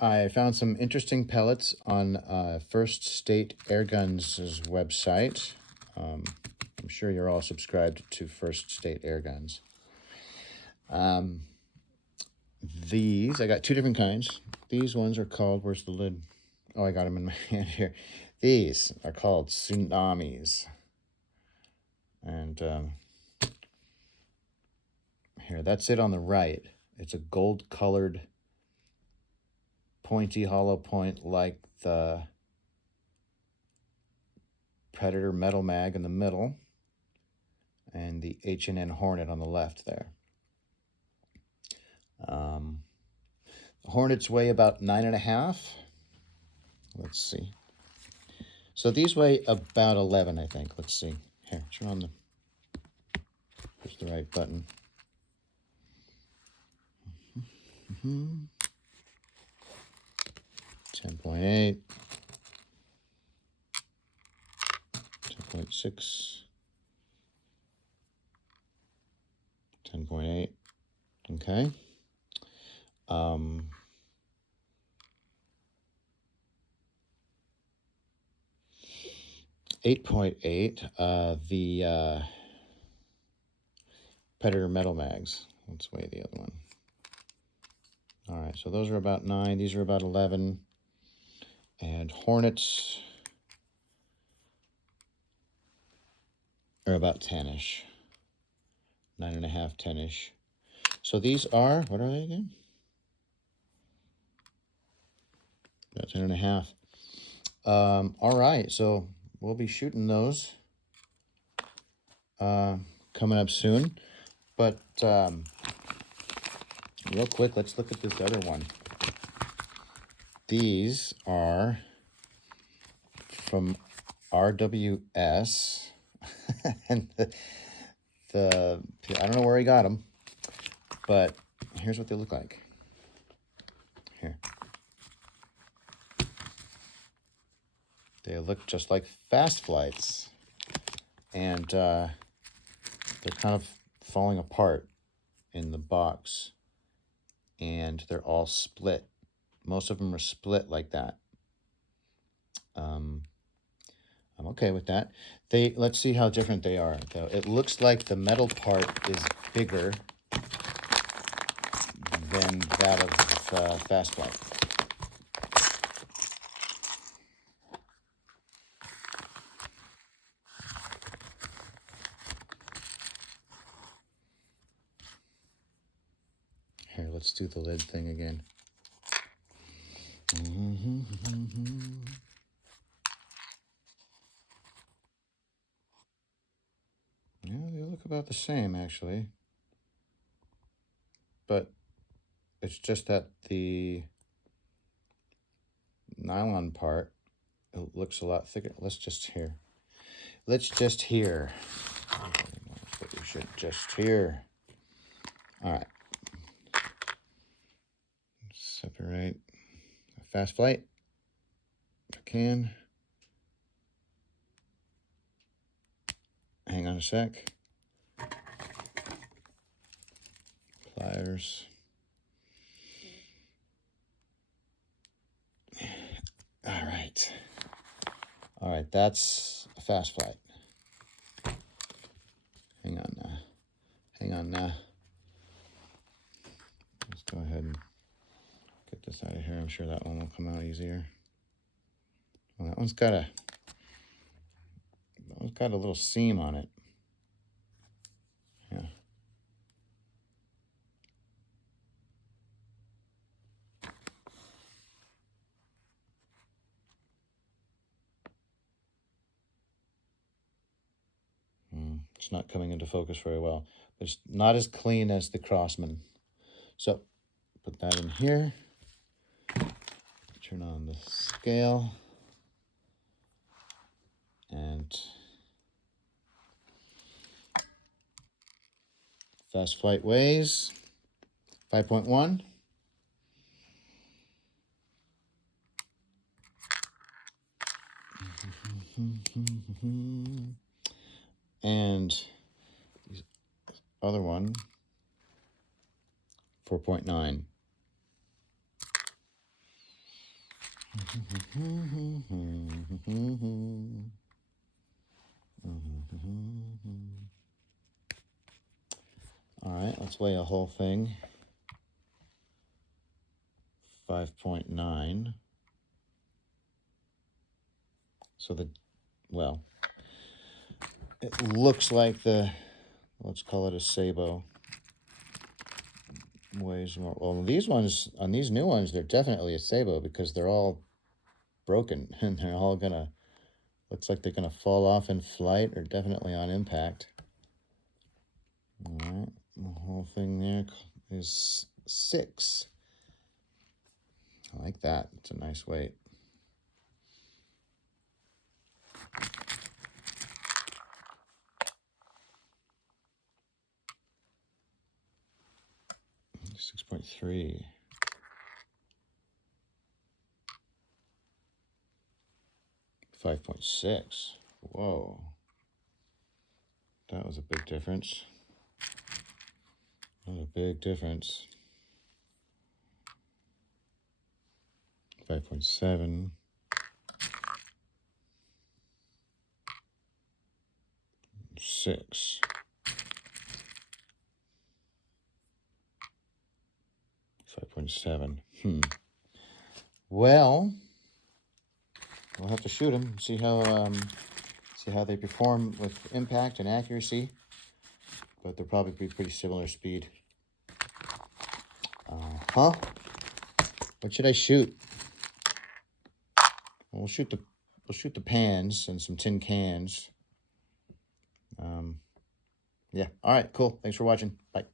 I found some interesting pellets on First State Airguns' website. I'm sure you're all subscribed to First State Airguns. These, I got two different kinds. These ones are called, where's the lid? Oh, I got them in my hand here. These are called Tsunamis. And here, that's it on the right. It's a gold-colored, pointy hollow point like the Predator Metal Mag in the middle, and the H&N Hornet on the left there. The Hornets weigh about 9.5. Let's see. So these weigh about 11, I think. Let's see. Here, turn on the... Push the right button. 10.8. 10.6. 10.8. Okay. 8.8. The Predator Metal Mags. Let's weigh the other one. All right, so those are about 9. These are about 11. And Hornets are about 10-ish. 9.5, 10-ish. So these are, what are they again? About 10.5. All right, so we'll be shooting those coming up soon. But real quick, let's look at this other one. These are from RWS. And the I don't know where he got them, but here's what they look like. Here. They look just like Fast Flights. And they're kind of falling apart in the box. And they're all split. Most of them are split like that. I'm okay with that. Let's see how different they are, though. It looks like the metal part is bigger than that of Fast Flight. Here, let's do the lid thing again. Yeah, they look about the same, actually. But it's just that the nylon part, it looks a lot thicker. Let's just hear. What you should just hear. All right. Separate Fast Flight if I can. Hang on a sec. Pliers. All right, that's a Fast Flight. Hang on now. Let's go ahead and get this out of here. I'm sure that one will come out easier. Well, that one's got a little seam on it. Yeah. It's not coming into focus very well. But it's not as clean as the Crossman. So, put that in here. Turn on the scale. And Fast Flight weighs 5.1. And the other one, 4.9. All right, let's weigh a whole thing. 5.9. So well, it looks like let's call it a Sabo, weighs more. Well, these ones, on these new ones, they're definitely a Sabo because they're all broken and they're all looks like they're gonna fall off in flight or definitely on impact. All right, the whole thing there is 6. I like that. It's a nice weight. $6.3. $5.6. Whoa. That was a big difference. That was a big difference. 5.7. 6. 5.7. Well, we'll have to shoot them, see how they perform with impact and accuracy. But they'll probably be pretty similar speed. What should I shoot? We'll shoot the pans and some tin cans. Yeah. All right. Cool. Thanks for watching. Bye.